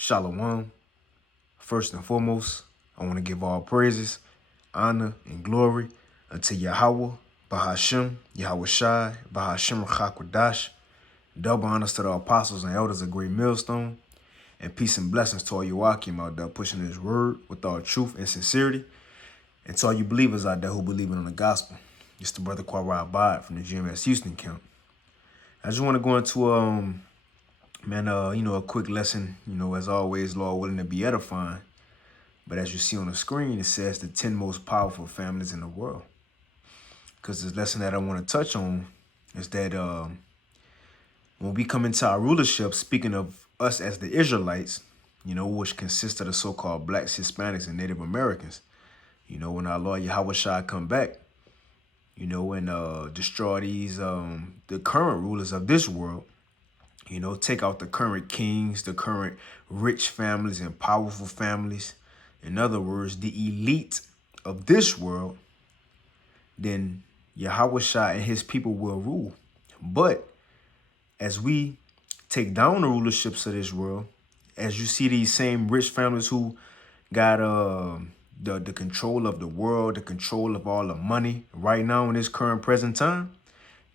Shalom. First and foremost, I want to give all praises, honor, and glory unto Yahweh, Bahashem, Yahweh Shai, Bahashem Rachakwadash. Double honors to the apostles and elders of Great Millstone, and peace and blessings to all you Akim out there pushing his word with all truth and sincerity, and to all you believers out there who believe in the gospel. It's the brother Quara Abad from the GMS Houston camp. I just want to go into a quick lesson, as always, Lord willing, to be edifying. But as you see on the screen, it says the 10 most powerful families in the world. Because this lesson that I want to touch on is that when we come into our rulership, speaking of us as the Israelites, which consists of the so-called blacks, Hispanics, and Native Americans, when our Lord Yahweh Shai come back, and destroy these, the current rulers of this world, take out the current kings, the current rich families and powerful families. In other words, the elite of this world, then Yahweh Shai and his people will rule. But as we take down the rulerships of this world, as you see these same rich families who got the control of the world, the control of all the money right now in this current present time,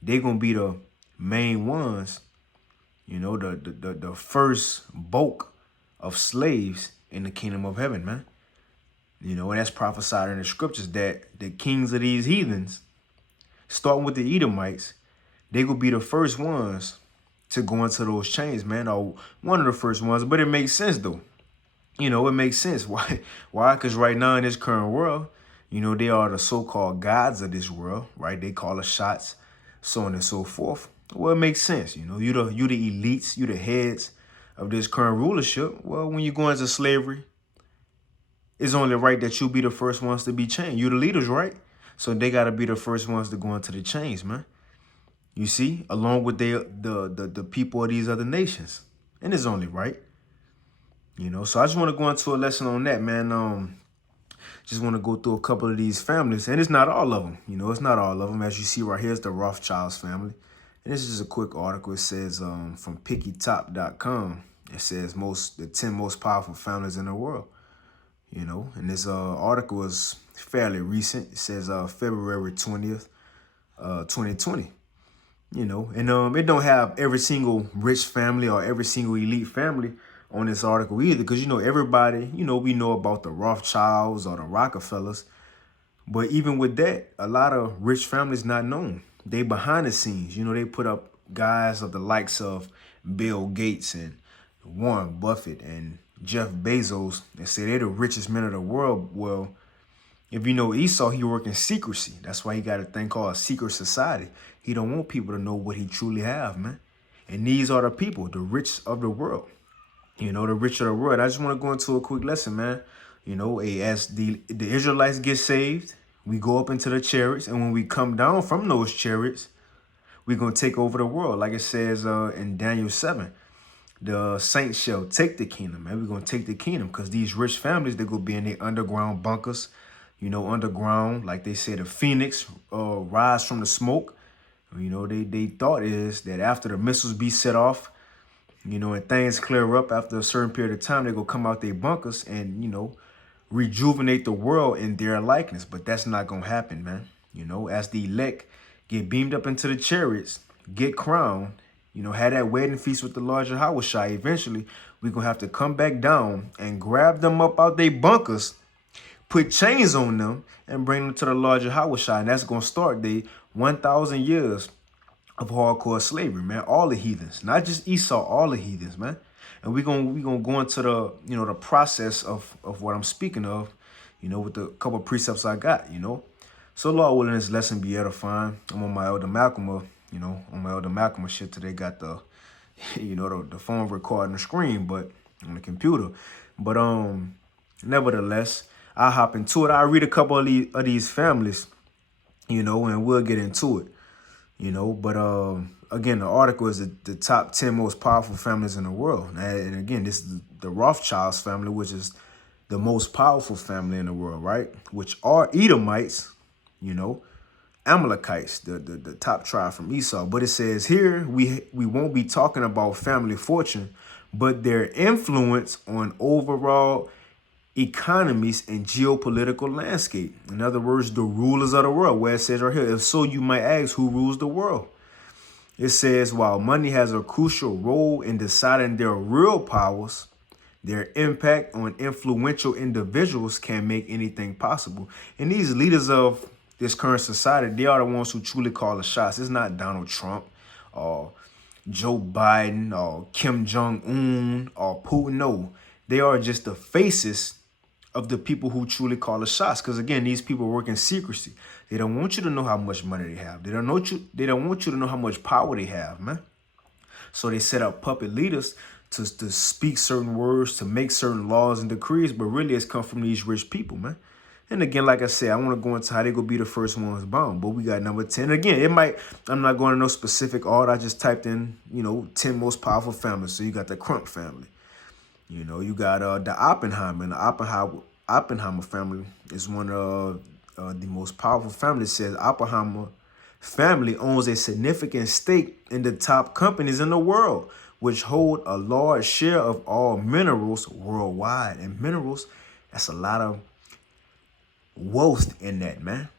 they're going to be the main ones, the first bulk of slaves in the kingdom of heaven, man. And that's prophesied in the scriptures that the kings of these heathens, starting with the Edomites, they will be the first ones to go into those chains, man, or one of the first ones. But it makes sense, though. It makes sense. Why? Why? Because right now in this current world, they are the so-called gods of this world, right? They call the shots, so on and so forth. Well, it makes sense. You the elites, you the heads of this current rulership. Well, when you go into slavery, it's only right that you be the first ones to be chained. You the leaders, right? So they got to be the first ones to go into the chains, man. You see, along with the people of these other nations. And it's only right. So I just want to go into a lesson on that, man. Just want to go through a couple of these families. And it's not all of them. It's not all of them. As you see right here, it's the Rothschilds family. And this is just a quick article. It says from pickytop.com. It says the 10 most powerful families in the world. And this article is fairly recent. It says February 20th, 2020. And it don't have every single rich family or every single elite family on this article either, because everybody, we know about the Rothschilds or the Rockefellers, but even with that, a lot of rich families not known. They behind the scenes. They put up guys of the likes of Bill Gates and Warren Buffett and Jeff Bezos and say they're the richest men of the world. Well, if you know Esau, he work in secrecy. That's why he got a thing called a secret society. He don't want people to know what he truly have, man. And these are the people, the rich of the world. The rich of the world. I just want to go into a quick lesson, man. As the Israelites get saved, we go up into the chariots. And when we come down from those chariots, we're going to take over the world. Like it says in Daniel 7. The saints shall take the kingdom, man. We're going to take the kingdom because these rich families, they're going to be in their underground bunkers, underground. Like they say, the phoenix rise from the smoke. They thought is that after the missiles be set off, and things clear up after a certain period of time, they're going to come out their bunkers and, rejuvenate the world in their likeness. But that's not going to happen, man. As the elect get beamed up into the chariots, get crowned, had that wedding feast with the Lord Yahweh Shai. Eventually, we're going to have to come back down and grab them up out their bunkers, put chains on them, and bring them to the Lord Yahweh Shai. And that's going to start the 1,000 years of hardcore slavery, man. All the heathens, not just Esau, all the heathens, man. And we're gonna go into the, the process of what I'm speaking of, with the couple of precepts I got, So Lord willing, this lesson be edifying. I'm on my Elder Malcolm, on my Elder Malcolm shit today. Got the, the phone recording the screen, but on the computer. But nevertheless, I'll hop into it. I'll read a couple of these families, and we'll get into it. But again, the article is the top 10 most powerful families in the world. And again, this is the Rothschilds family, which is the most powerful family in the world, right? Which are Edomites, Amalekites, the top tribe from Esau. But it says here, we won't be talking about family fortune, but their influence on overall economies and geopolitical landscape. In other words, the rulers of the world, where it says right here, if so, you might ask, who rules the world? It says, while money has a crucial role in deciding their real powers, their impact on influential individuals can make anything possible. And these leaders of this current society, they are the ones who truly call the shots. It's not Donald Trump or Joe Biden or Kim Jong-un or Putin. No, they are just the faces of the people who truly call the shots. Because again, these people work in secrecy. They don't want you to know how much money they have. They don't want you to know how much power they have, man. So they set up puppet leaders to speak certain words, to make certain laws and decrees, but really it's come from these rich people, man. And again, like I said, I want to go into how they gonna be the first ones bound. But we got number 10. Again, I'm not going to no specific order. I just typed in, 10 most powerful families. So you got the Crump family. You got the Oppenheimer. And the Oppenheimer family is one of the most powerful families. It says Oppenheimer family owns a significant stake in the top companies in the world, which hold a large share of all minerals worldwide. And minerals, that's a lot of wealth in that, man.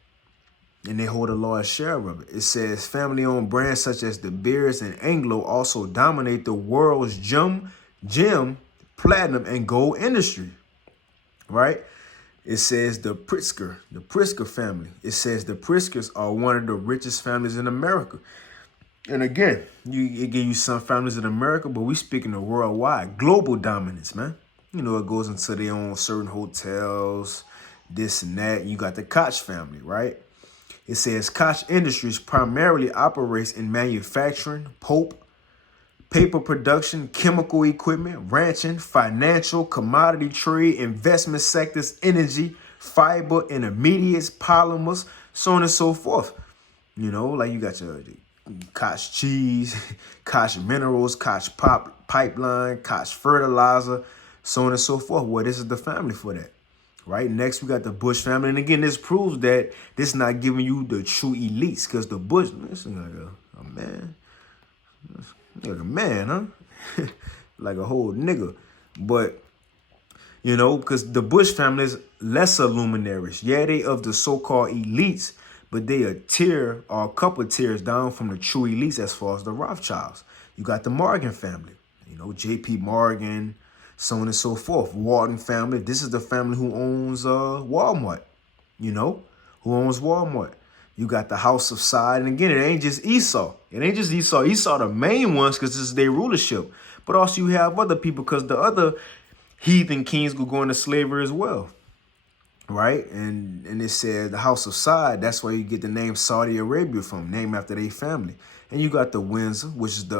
And they hold a large share of it. It says family-owned brands such as De Beers and Anglo also dominate the world's gem, platinum, and gold industry, right? It says the Pritzker family. It says the Pritzkers are one of the richest families in America. And again, it give you some families in America, but we speaking of worldwide, global dominance, man. It goes into their own certain hotels, this and that. You got the Koch family, right? It says Koch Industries primarily operates in manufacturing, pulp, paper production, chemical equipment, ranching, financial, commodity trade, investment sectors, energy, fiber, intermediates, polymers, so on and so forth. Like you got your Koch cheese, Koch minerals, Koch pipeline, Koch fertilizer, so on and so forth. Well, this is the family for that. Right, next we got the Bush family. And again, this proves that this is not giving you the true elites, because the Bush, this is like a man. Like a man, huh? Like a whole nigga. But, because the Bush family is lesser luminaries. Yeah, they of the so-called elites, but they a tier or a couple tiers down from the true elites as far as the Rothschilds. You got the Morgan family, J.P. Morgan, so on and so forth. Walton family. This is the family who owns Walmart, who owns Walmart. You got the House of Side. And again, it ain't just Esau. It ain't just Esau. Esau the main ones because this is their rulership. But also you have other people because the other heathen kings will go into slavery as well. Right? And it said the House of Side, that's where you get the name Saudi Arabia from, named after their family. And you got the Windsor, which is the,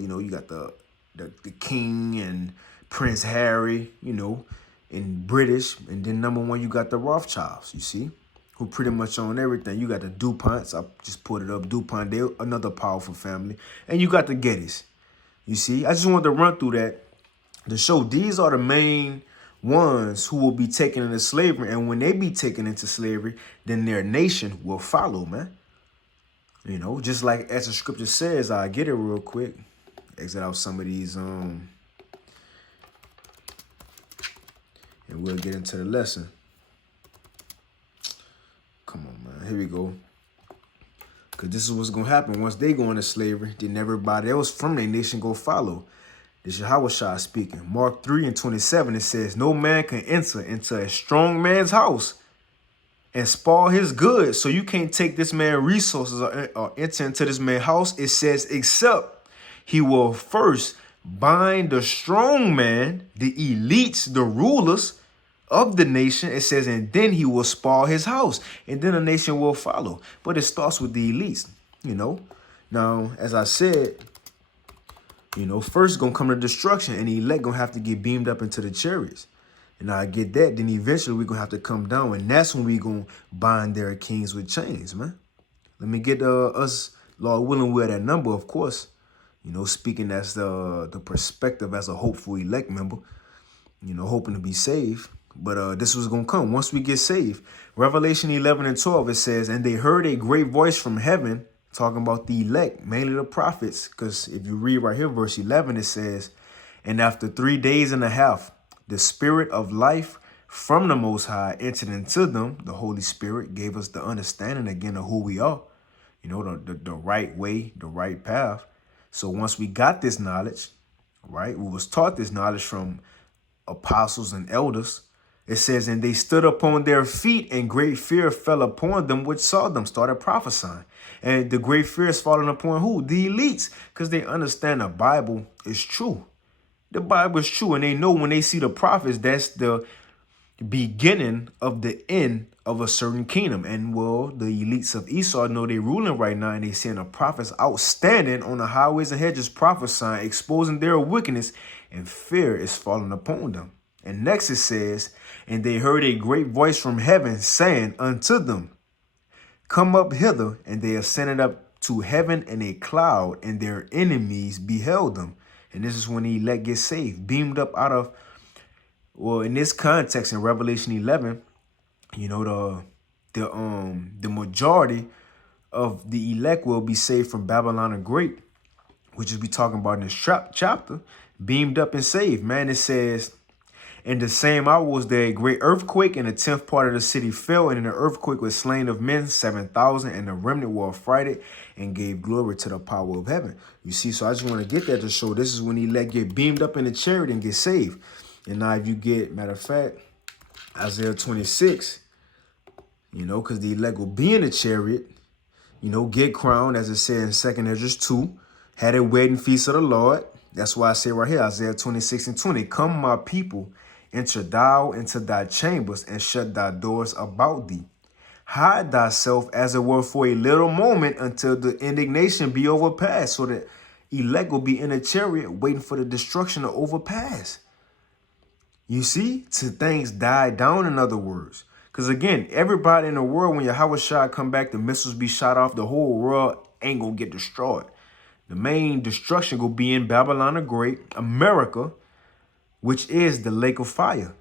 you got the king and Prince Harry, in British. And then number one, you got the Rothschilds, you see, who pretty much own everything. You got the DuPonts. I just put it up. DuPont, they're another powerful family. And you got the Gettys. You see, I just wanted to run through that to show these are the main ones who will be taken into slavery. And when they be taken into slavery, then their nation will follow, man. Just like as the scripture says, I'll get it real quick. Exit out some of these, and we'll get into the lesson. Come on, man. Here we go. Because this is what's going to happen. Once they go into slavery, then everybody else from their nation go follow. This is Yahushua speaking. Mark 3:27, it says, no man can enter into a strong man's house and spoil his goods. So you can't take this man's resources or enter into this man's house. It says, except he will first bind the strong man, the elites, the rulers of the nation. It says, and then he will spoil his house, and then the nation will follow. But it starts with the elites, Now, as I said, first gonna come to destruction, and the elect gonna have to get beamed up into the chariots. And I get that, then eventually we're gonna have to come down, and that's when we gonna bind their kings with chains, man. Let me get us, Lord willing, we're that number, of course. Speaking as the perspective as a hopeful elect member, hoping to be saved. But this was going to come once we get saved. Revelation 11:12, it says, and they heard a great voice from heaven, talking about the elect, mainly the prophets. Because if you read right here, verse 11, it says, And after 3 days and a half, the spirit of life from the Most High entered into them. The Holy Spirit gave us the understanding again of who we are, you know, the right way, the right path. So once we got this knowledge, right, we was taught this knowledge from apostles and elders. It says, and they stood upon their feet, and great fear fell upon them which saw them, started prophesying. And the great fear is falling upon who? The elites, because they understand the Bible is true. The Bible is true, and they know when they see the prophets, that's the beginning of the end of a certain kingdom. And well, the elites of Esau know they're ruling right now, and they seeing the prophets outstanding on the highways and hedges prophesying, exposing their wickedness, and fear is falling upon them. And next it says, and they heard a great voice from heaven saying unto them, come up hither. And they ascended up to heaven in a cloud, and their enemies beheld them. And this is when the elect get saved, beamed up out of, well, in this context in Revelation 11, you know, the majority of the elect will be saved from Babylon the Great, which is we talking about in this chapter, beamed up and saved. Man, it says, in the same hour was there a great earthquake, and the 10th part of the city fell, and in the earthquake was slain of men 7,000, and the remnant were affrighted and gave glory to the power of heaven. You see, so I just want to get that to show this is when the elect get beamed up in the chariot and get saved. And now if you get, matter of fact, Isaiah 26, you know, because the elect will be in the chariot, you know, get crowned, as it says in 2 Ezra 2, had a wedding feast of the Lord. That's why I say right here, Isaiah 26 and 20, come my people, enter thou into thy chambers, and shut thy doors about thee. Hide thyself as it were for a little moment until the indignation be overpassed. So the elect will be in a chariot waiting for the destruction to overpass. You see, till things die down, in other words. Because again, everybody in the world, when Yahweh Shai come back, the missiles be shot off, the whole world ain't gonna get destroyed. The main destruction will be in Babylon the Great, America, which is the lake of fire.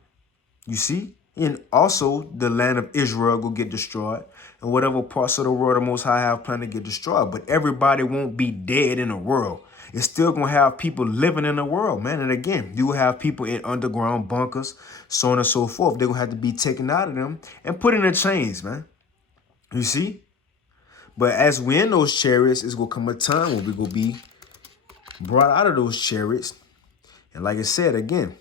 You see? And also the land of Israel will get destroyed. And whatever parts of the world the Most High have planned to get destroyed. But everybody won't be dead in the world. It's still going to have people living in the world, man. And again, you will have people in underground bunkers, so on and so forth. They're going to have to be taken out of them and put in the chains, man. You see? But as we're in those chariots, it's going to come a time when we're going to be brought out of those chariots. And like I said, again,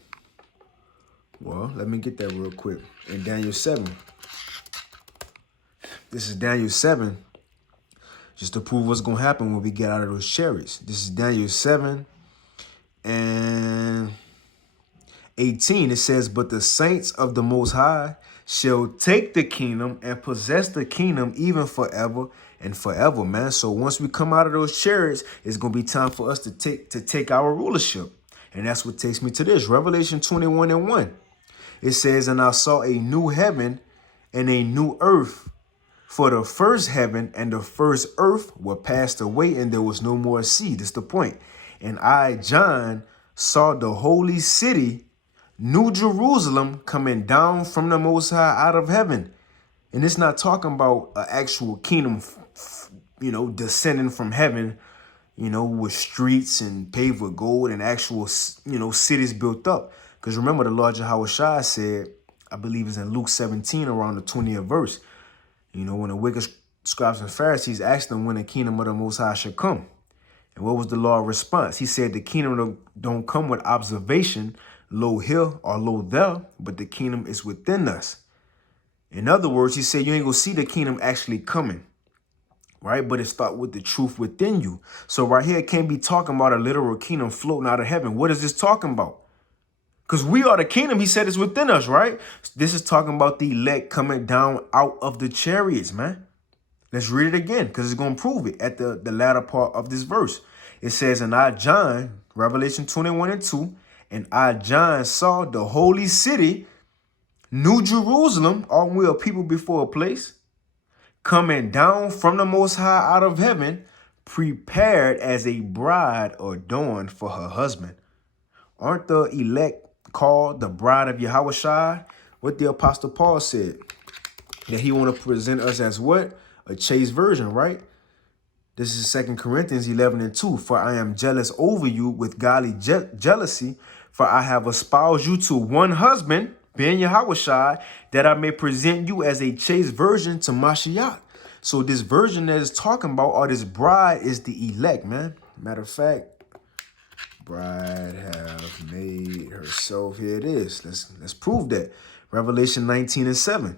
well, let me get that real quick. In Daniel 7. This is Daniel 7. Just to prove what's going to happen when we get out of those chariots. This is Daniel 7 and 18. It says, but the saints of the Most High shall take the kingdom and possess the kingdom even forever and forever, man. So once we come out of those chariots, it's going to be time for us to take our rulership. And that's what takes me to this. Revelation 21 and 1. It says, and I saw a new heaven and a new earth. For the first heaven and the first earth were passed away, and there was no more sea. That's the point. And I, John, saw the holy city, New Jerusalem, coming down from the Most High out of heaven. And it's not talking about an actual kingdom, you know, descending from heaven, you know, with streets and paved with gold and actual, you know, cities built up. Because remember, the Lord Yahweh Shai said, I believe it's in Luke 17, around the 20th verse, you know, when the wicked scribes and Pharisees asked them when the kingdom of the Most High should come. And what was the Lord's response? He said, the kingdom don't come with observation, lo here or lo there, but the kingdom is within us. In other words, he said, you ain't gonna see the kingdom actually coming, right? But it starts with the truth within you. So right here, it can't be talking about a literal kingdom floating out of heaven. What is this talking about? Because we are the kingdom, he said, is within us, right? This is talking about the elect coming down out of the chariots, man. Let's read it again, because it's going to prove it at the latter part of this verse. It says, and I, John, Revelation 21 and 2, and I, John, saw the holy city, New Jerusalem, all we are people before a place, coming down from the Most High out of heaven, prepared as a bride adorned for her husband. Aren't the elect called the bride of Yahweh Shai? What the Apostle Paul said, that he want to present us as what? A chaste virgin, right? This is 2 Corinthians 11:2. For I am jealous over you with godly jealousy, for I have espoused you to one husband, being Yahushua, that I may present you as a chaste virgin to Mashiach. So this virgin that is talking about, or this bride, is the elect, man. Matter of fact, bride have made herself. Here it is. Let's prove that. Revelation 19:7.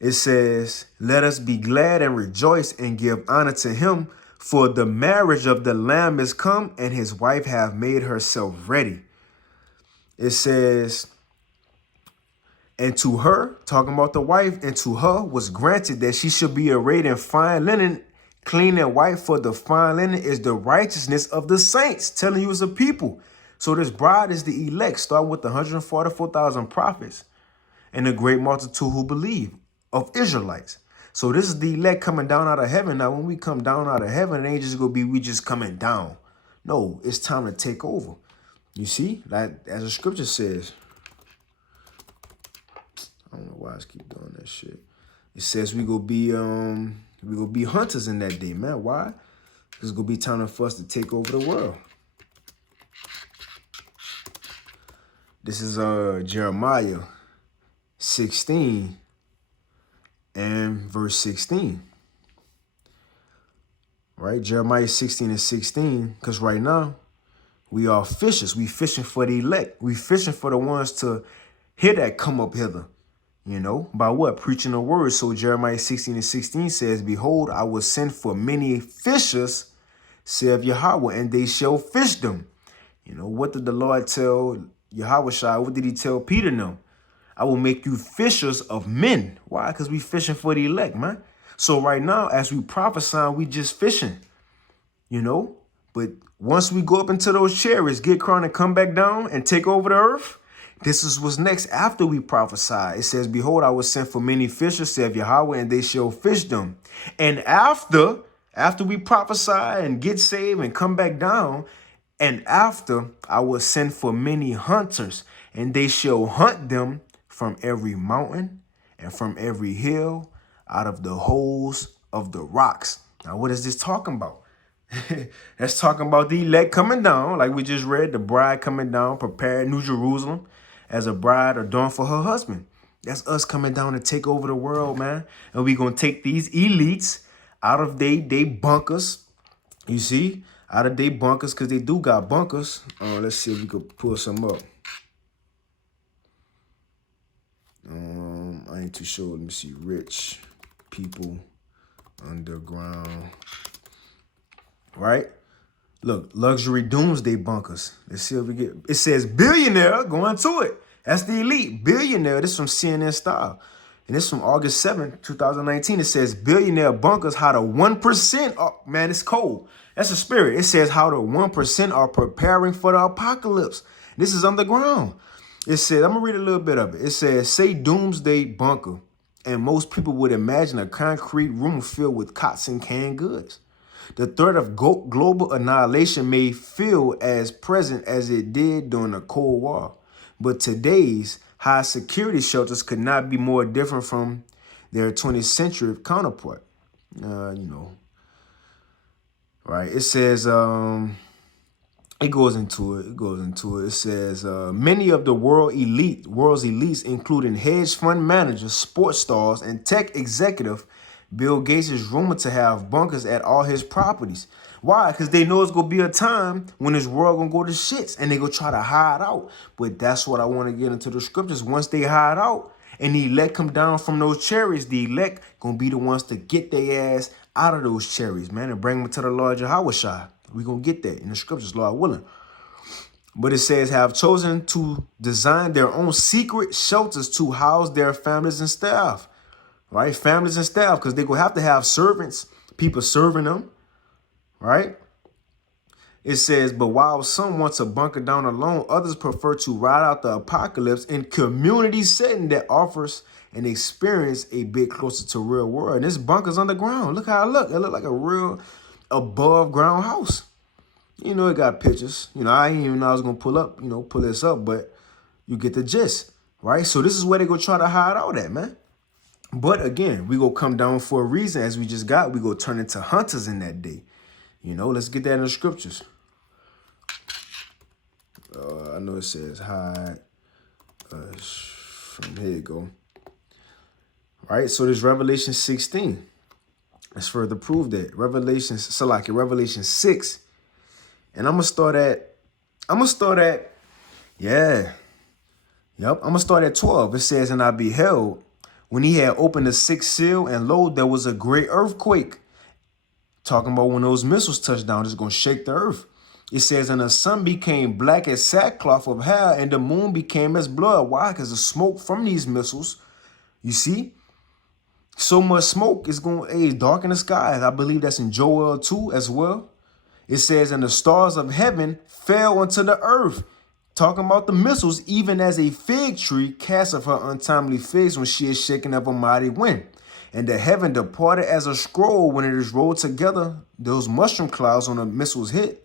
It says, let us be glad and rejoice and give honor to him, for the marriage of the Lamb is come, and his wife have made herself ready. It says, and to her, talking about the wife, and to her was granted that she should be arrayed in fine linen, clean and white, for the fine linen is the righteousness of the saints, telling you as a people. So this bride is the elect, start with the 144,000 prophets and a great multitude who believe of Israelites. So this is the elect coming down out of heaven. Now, when we come down out of heaven, it ain't just going to be we just coming down. No, it's time to take over. You see, like as the scripture says, I don't know why I keep doing that shit. It says we gonna be hunters in that day, man. Why? Because it's gonna be time for us to take over the world. This is Jeremiah 16 and verse 16. Right? Jeremiah 16:16. Because right now, we are fishers. We fishing for the elect. We fishing for the ones to hear that come up hither. You know, by what? Preaching the word. So Jeremiah 16:16 says, behold, I will send for many fishers, saith Yahweh, and they shall fish them. You know, what did the Lord tell Yahweh? What did he tell Peter now? I will make you fishers of men. Why? Because we fishing for the elect, man. So right now, as we prophesy, we just fishing, you know. But once we go up into those chariots, get crowned and come back down and take over the earth, this is what's next after we prophesy. It says, behold, I will send for many fishers, saith Yahweh, and they shall fish them. And after we prophesy and get saved and come back down, and after I will send for many hunters, and they shall hunt them from every mountain and from every hill, out of the holes of the rocks. Now, what is this talking about? That's talking about the elect coming down, like we just read, the bride coming down, prepared New Jerusalem as a bride adorned for her husband. That's us coming down to take over the world, man. And we're going to take these elites out of they bunkers, you see, out of their bunkers, because they do got bunkers. Let's see if we could pull some up. I ain't too sure. Let me see. Rich people underground. Right? Look, luxury doomsday bunkers. Let's see if we get. It says billionaire going to it. That's the elite. Billionaire. This is from CNN Style. And this is from August 7th, 2019. It says billionaire bunkers, how the 1%. Oh, man, it's cold. That's a spirit. It says how the 1% are preparing for the apocalypse. This is underground. It says, I'm going to read a little bit of it. It says, say doomsday bunker. And most people would imagine a concrete room filled with cots and canned goods. The threat of global annihilation may feel as present as it did during the Cold War. But today's high security shelters could not be more different from their 20th century counterpart. You know, right? It says, it goes into it. It says, many of the world's elites, including hedge fund managers, sports stars, and tech executive, Bill Gates is rumored to have bunkers at all his properties. Why? Because they know it's going to be a time when this world going to go to shits and they going to try to hide out. But that's what I want to get into the scriptures. Once they hide out and the elect come down from those chariots, the elect going to be the ones to get their ass out of those chariots, man, and bring them to the Lord Yahushua. We're going to get that in the scriptures, Lord willing. But it says, have chosen to design their own secret shelters to house their families and staff. Right? Families and staff, because they're going to have servants, people serving them. Right? It says, but while some want to bunker down alone, others prefer to ride out the apocalypse in community setting that offers an experience a bit closer to real world. And this bunker's underground. Look how it look. It look like a real above ground house. You know, it got pictures. You know, I didn't even know I was going to pull this up, but you get the gist. Right? So this is where they go try to hide out at, man. But again, we go come down for a reason. As we just got, we go turn into hunters in that day. You know, let's get that in the scriptures. I know it says hide. From here you go. Right, so there's Revelation 16. Let's further prove that. Revelation 6. And I'm gonna start at, yeah. Yep, I'm gonna start at 12. It says, and I beheld when he had opened the sixth seal, and lo, there was a great earthquake. Talking about when those missiles touched down, it's gonna shake the earth. It says, and the sun became black as sackcloth of hair, and the moon became as blood. Why? Because the smoke from these missiles, you see, so much smoke is going to darken the skies. I believe that's in Joel 2 as well. It says, and the stars of heaven fell unto the earth. Talking about the missiles, even as a fig tree casteth her untimely figs when she is shaken of a mighty wind. And the heaven departed as a scroll when it is rolled together. Those mushroom clouds on the missiles hit.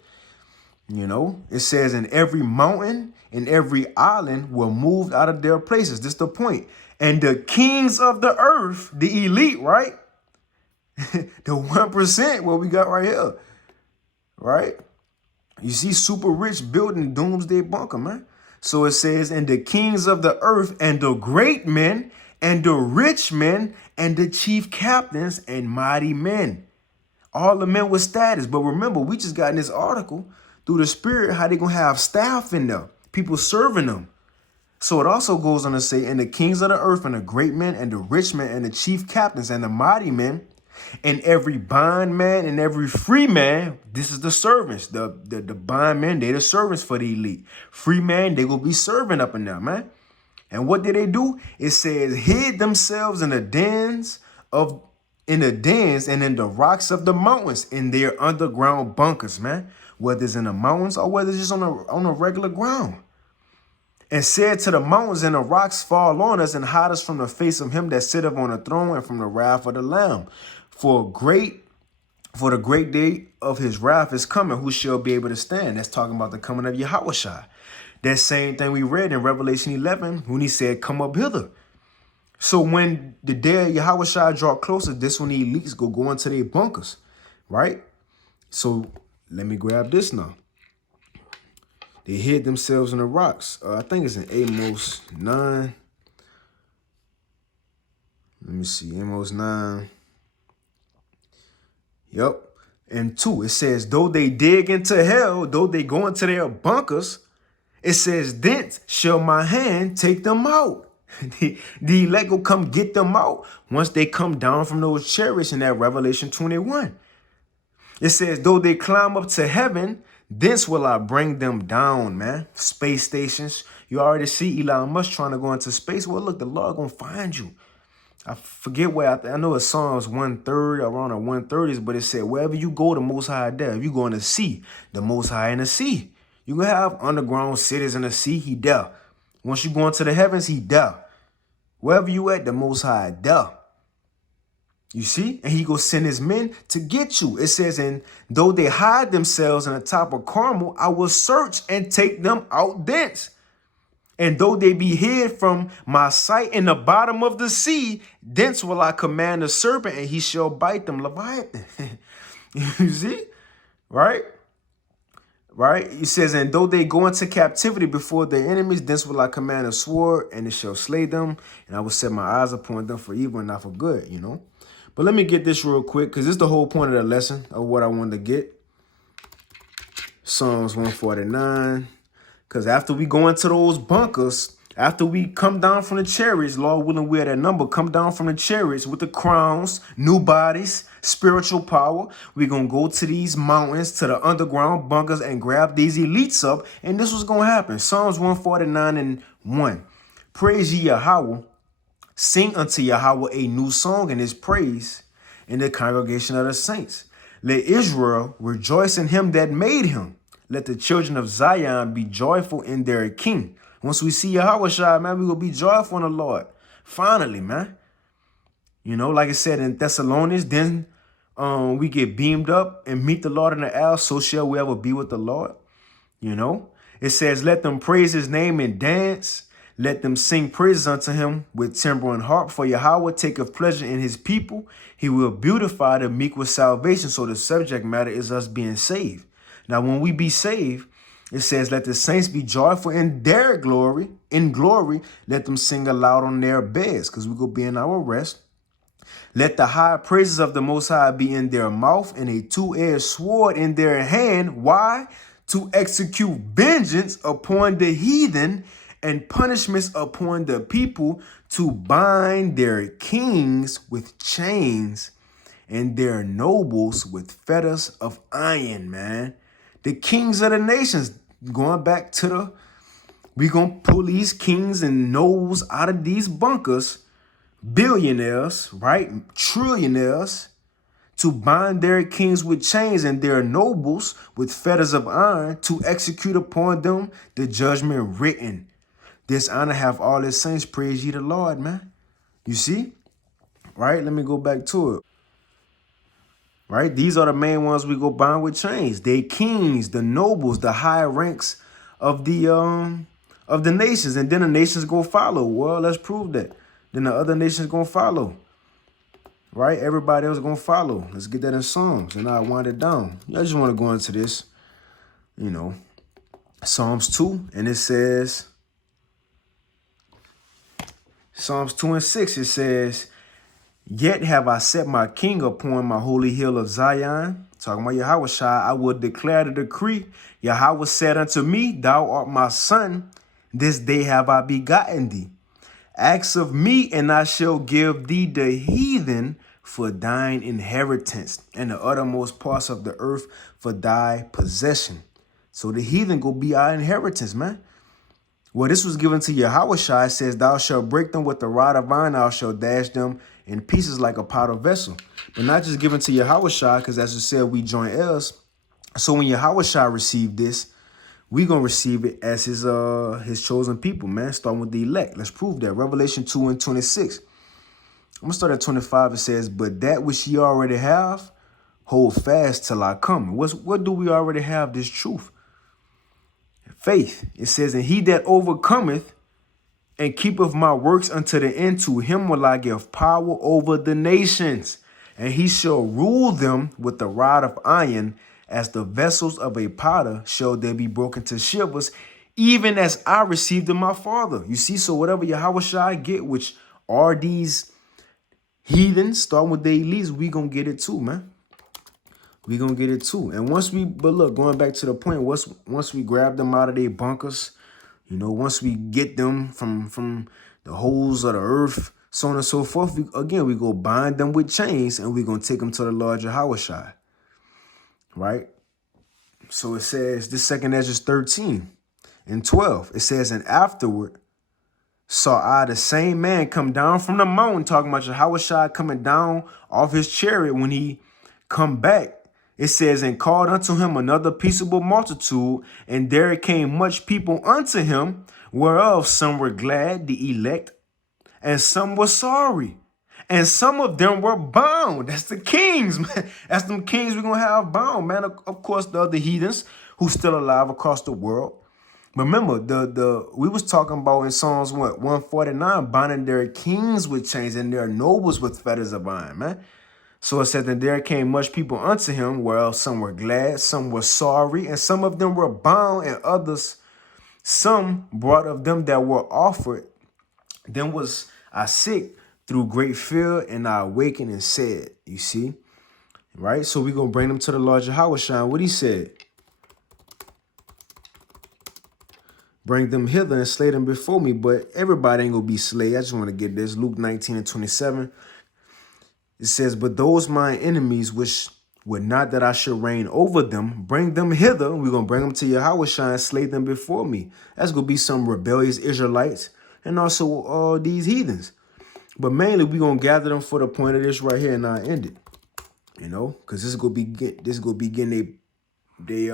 You know, it says, and every mountain and every island were moved out of their places. This is the point. And the kings of the earth, the elite, right? The 1%, what we got right here, right? You see super rich building doomsday bunker, man. So it says, and the kings of the earth and the great men and the rich men and the chief captains and mighty men. All the men with status. But remember, we just got in this article through the spirit how they going to have staff in there, people serving them. So it also goes on to say, and the kings of the earth and the great men and the rich men and the chief captains and the mighty men and every bondman and every free man. This is the servants. The bondmen, they the servants for the elite. Free man, they will be serving up in there, man. And what did they do? It says, hid themselves in the dens and in the rocks of the mountains, in their underground bunkers, man. Whether it's in the mountains or whether it's just on a regular ground. And said to the mountains and the rocks, fall on us and hide us from the face of him that sitteth on the throne and from the wrath of the Lamb. For the great day of his wrath is coming. Who shall be able to stand? That's talking about the coming of Yahushua. That same thing we read in Revelation 11 when he said, come up hither. So when the day of Yahushua draw closer, this when the elites go into their bunkers, right? So let me grab this now. They hid themselves in the rocks. I think it's in Amos 9. Let me see. Amos 9. Yep. And 2, it says, though they dig into hell, though they go into their bunkers, it says, thence shall my hand take them out. the elect will come get them out once they come down from those chariots in that Revelation 21. It says, though they climb up to heaven, thence will I bring them down, man. Space stations. You already see Elon Musk trying to go into space. Well, look, the Lord gonna find you. I forget where, I know it's Psalms 130, around the 130s, but it said, wherever you go, the Most High there. If you go in the sea, the Most High in the sea. You gonna have underground cities in the sea, he there. Once you go into the heavens, he there. Wherever you at, the Most High there. You see? And he go send his men to get you. It says, and though they hide themselves in the top of Carmel, I will search and take them out thence. And though they be hid from my sight in the bottom of the sea, thence will I command the serpent, and he shall bite them. Leviathan. You see? Right? Right? He says, and though they go into captivity before their enemies, thence will I command a sword, and it shall slay them. And I will set my eyes upon them for evil and not for good, you know? But let me get this real quick, because this is the whole point of the lesson of what I wanted to get. Psalms 149. Because after we go into those bunkers, after we come down from the chariots, Lord willing, we're that number, come down from the chariots with the crowns, new bodies, spiritual power. We're going to go to these mountains, to the underground bunkers, and grab these elites up. And this was going to happen. Psalms 149 and 1. Praise ye Yahweh. Sing unto Yahweh a new song in his praise in the congregation of the saints. Let Israel rejoice in him that made him. Let the children of Zion be joyful in their king. Once we see Yahweh, man, we will be joyful in the Lord. Finally, man. You know, like I said in Thessalonians, then we get beamed up and meet the Lord in the air. So shall we ever be with the Lord. You know, it says, let them praise his name and dance. Let them sing praises unto him with timbrel and harp. For Yahweh taketh pleasure in his people. He will beautify the meek with salvation. So the subject matter is us being saved. Now, when we be saved, it says, let the saints be joyful in their glory. In glory, let them sing aloud on their beds, because we go be in our rest. Let the high praises of the Most High be in their mouth and a two-edged sword in their hand. Why? To execute vengeance upon the heathen and punishments upon the people, to bind their kings with chains and their nobles with fetters of iron, man. The kings of the nations, going back to we gonna pull these kings and nobles out of these bunkers, billionaires, right? Trillionaires, to bind their kings with chains and their nobles with fetters of iron, to execute upon them the judgment written. This honor have all his saints, praise ye the Lord, man. You see? Right? Let me go back to it. Right? These are the main ones we go bind with chains. They kings, the nobles, the high ranks of the nations. And then the nations go follow. Well, let's prove that. Then the other nations gonna follow. Right? Everybody else gonna follow. Let's get that in Psalms. And I'll wind it down. I just want to go into this, Psalms 2. And it says, Psalms 2 and 6, it says, yet have I set my king upon my holy hill of Zion. Talking about Yahweh Shai, I will declare the decree. Yahweh said unto me, thou art my son. This day have I begotten thee. Ask of me, and I shall give thee the heathen for thine inheritance, and the uttermost parts of the earth for thy possession. So the heathen go be our inheritance, man. Well, this was given to Yahweh Shai. It says, thou shalt break them with the rod of iron, thou shalt dash them in pieces like a powder vessel. But not just given to Yahweh Shai, because as you said, we join heirs. So when Yahweh Shai received this, we gonna receive it as his chosen people, man, starting with the elect. Let's prove that. Revelation 2 and 26. I'm gonna start at 25. It says, but that which ye already have, hold fast till I come. What do we already have? This truth. Faith. It says, and he that overcometh and keepeth my works unto the end, to him will I give power over the nations, and he shall rule them with the rod of iron. As the vessels of a potter shall they be broken to shivers, even as I received of my Father. You see, so whatever Yahweh Shai get, which are these heathens, starting with the elites, we gonna get it too, man. We gonna get it too. And but look, going back to the point, once we grab them out of their bunkers, once we get them from the holes of the earth, so on and so forth, we go bind them with chains, and we gonna take them to the Lord Yahweh Shai. Right? So it says, this 2 Ezra 13 and 12, it says, and afterward saw I the same man come down from the mountain, talking about Yahweh Shai coming down off his chariot. When he come back, it says, and called unto him another peaceable multitude, and there came much people unto him, whereof some were glad, the elect, and some were sorry. And some of them were bound. That's the kings, man. That's them kings we're going to have bound, man. Of course, the other heathens who's still alive across the world. Remember, we was talking about in Psalms 149, binding their kings with chains and their nobles with fetters of iron, man. So it said that there came much people unto him, whereas some were glad, some were sorry, and some of them were bound, and others, some brought of them that were offered. Then was I sick through great fear, and I awakened and said, you see, right? So we're going to bring them to the Lord Yahweh Shai. What he said, bring them hither and slay them before me. But everybody ain't going to be slayed. I just want to get this. Luke 19 and 27. It says, but those mine enemies, which would not that I should reign over them, bring them hither. We're going to bring them to Yahweh Shai and slay them before me. That's going to be some rebellious Israelites and also these heathens. But mainly, we're going to gather them for the point of this right here, and I end it. Because this is going to be getting they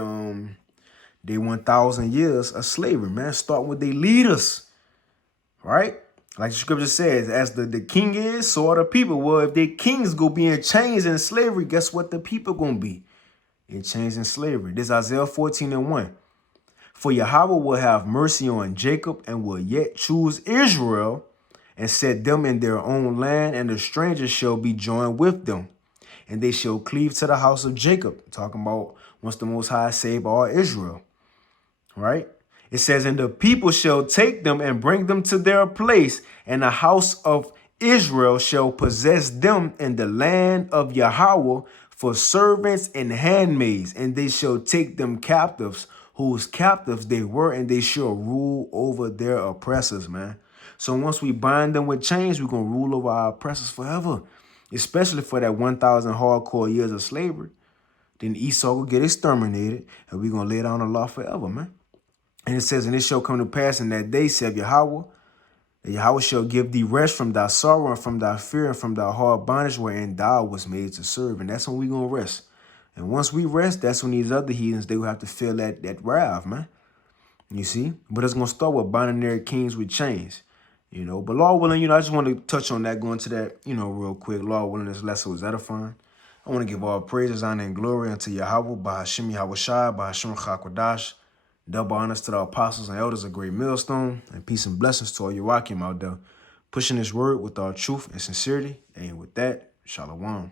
1,000 years of slavery, man. Start with their leaders, right? Like the scripture says, as the king is, so are the people. Well, if their kings go be in chains and slavery, guess what the people going to be? In chains and slavery. This is Isaiah 14 and 1. For Yahweh will have mercy on Jacob and will yet choose Israel and set them in their own land, and the strangers shall be joined with them, and they shall cleave to the house of Jacob. Talking about once the Most High save all Israel, right? It says, and the people shall take them and bring them to their place, and the house of Israel shall possess them in the land of Yahweh for servants and handmaids, and they shall take them captives, whose captives they were, and they shall rule over their oppressors, man. So once we bind them with chains, we're going to rule over our oppressors forever, especially for that 1,000 hardcore years of slavery. Then Esau will get exterminated, and we're going to lay down the law forever, man. And it says, and it shall come to pass in that day, saith Yahweh, that Yahweh shall give thee rest from thy sorrow and from thy fear and from thy hard bondage wherein thou was made to serve. And that's when we going to rest. And once we rest, that's when these other heathens, they will have to feel that wrath, man. You see? But it's going to start with binding their kings with chains. You know, but Lord willing, I just want to touch on that, going to that, real quick. Lord willing, this lesson was edifying. I want to give all praises, honor, and glory unto Yahweh, by Hashem Yahweh Shai, by Hashem Chakwadash. Double honors to the apostles and elders of Great Millstone, and peace and blessings to all you Wakim out there, pushing this word with all truth and sincerity. And with that, Shalom.